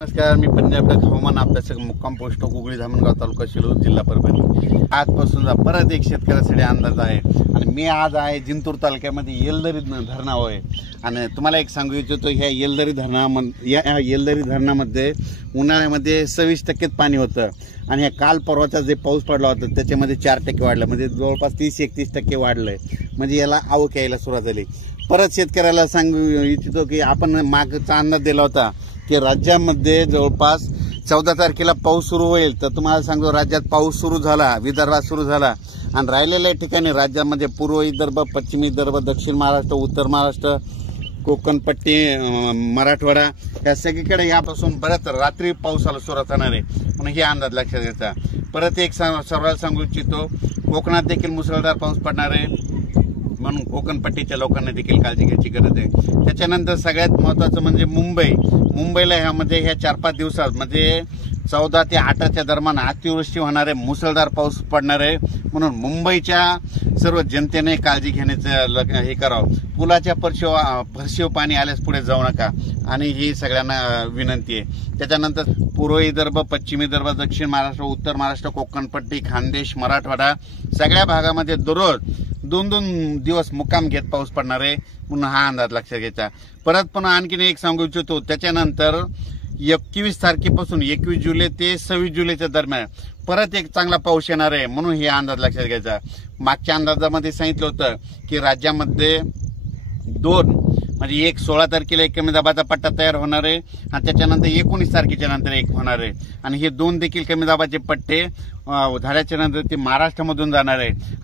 नमस्कार, मी पंजाब हवामान अभ्यासक मुक्काम पोस्ट गुगळी धामणगाव तालुका शिरूर जिल्हा परभणी। आजपासून परत एक शेतकऱ्यासाठी अंदाज आहे आणि मी आज आहे जिंतूर तालुक्यामध्ये येलदरी धरणावर आहे आणि तुम्हाला एक सांगू इच्छितो ह्या येलदरी धरणामध्ये उन्हाळ्यामध्ये 26% पाणी होतं आणि ह्या काल परवाचा जे पाऊस पडला होता त्याच्यामध्ये 4% वाढलं, म्हणजे जवळपास 30-31% वाढलंय, म्हणजे याला आवक यायला सुरुवात झाली। परत शेतकऱ्याला सांगू इच्छितो की आपण मागचा अंदाज दिला होता की राज्यामध्ये जवळपास 14 तारखेला पाऊस सुरू होईल, तर तुम्हाला सांगतो राज्यात पाऊस सुरू झाला, विदर्भात सुरू झाला आणि राहिलेल्या ठिकाणी राज्यामध्ये पूर्व विदर्भ, पश्चिम विदर्भ, दक्षिण महाराष्ट्र, उत्तर महाराष्ट्र, कोकण पट्टी, मराठवाडा या सगळीकडे यापासून बऱ्याच रात्री पावसाला सुरुवात होणार आहे म्हणून हे अंदाज लक्षात घ्यायचा। परत एक सर्वांना सांगू इच्छितो कोकणात देखील मुसळधार पाऊस पडणार आहे म्हणून कोकण पट्टीच्या लोकांना देखील काळजी घ्यायची गरज आहे। त्याच्यानंतर सगळ्यात महत्त्वाचं म्हणजे मुंबईला ह्यामध्ये ह्या 4-5 दिवसात म्हणजे 14 ते 8च्या दरम्यान अतिवृष्टी होणार आहे, मुसळधार पाऊस पडणार आहे म्हणून मुंबईच्या सर्व जनतेने काळजी घेण्याचं हे करावं। पुलाच्या फरशीव पाणी आल्यास पुढे जाऊ नका आणि ही सगळ्यांना विनंती आहे। त्याच्यानंतर पूर्व विदर्भ, पश्चिम विदर्भ, दक्षिण महाराष्ट्र, उत्तर महाराष्ट्र, कोकणपट्टी, खानदेश, मराठवाडा सगळ्या भागामध्ये दररोज 2-2 दिवस मुक्काम घेत पाऊस पडणार आहे म्हणून हा अंदाज लक्षात घ्यायचा। परत पुन्हा आणखीन एक सांगू इच्छितो, त्याच्यानंतर 21 तारखेपासून 21 जुलै ते 26 जुलैच्या दरम्यान परत एक चांगला पाऊस येणार आहे म्हणून हे अंदाज लक्षात घ्यायचा। मागच्या अंदाजामध्ये सांगितलं होतं की राज्यामध्ये 2 म्हणजे एक 16 तारखेला एक कमी दाबाचा पट्टा तयार होणार आहे आणि त्याच्यानंतर 19 तारखेच्या नंतर एक होणार आहे आणि हे 2 देखील कमी दाबाचे पट्टे झाल्याच्या नंतर ते महाराष्ट्रामधून जाणार आहे।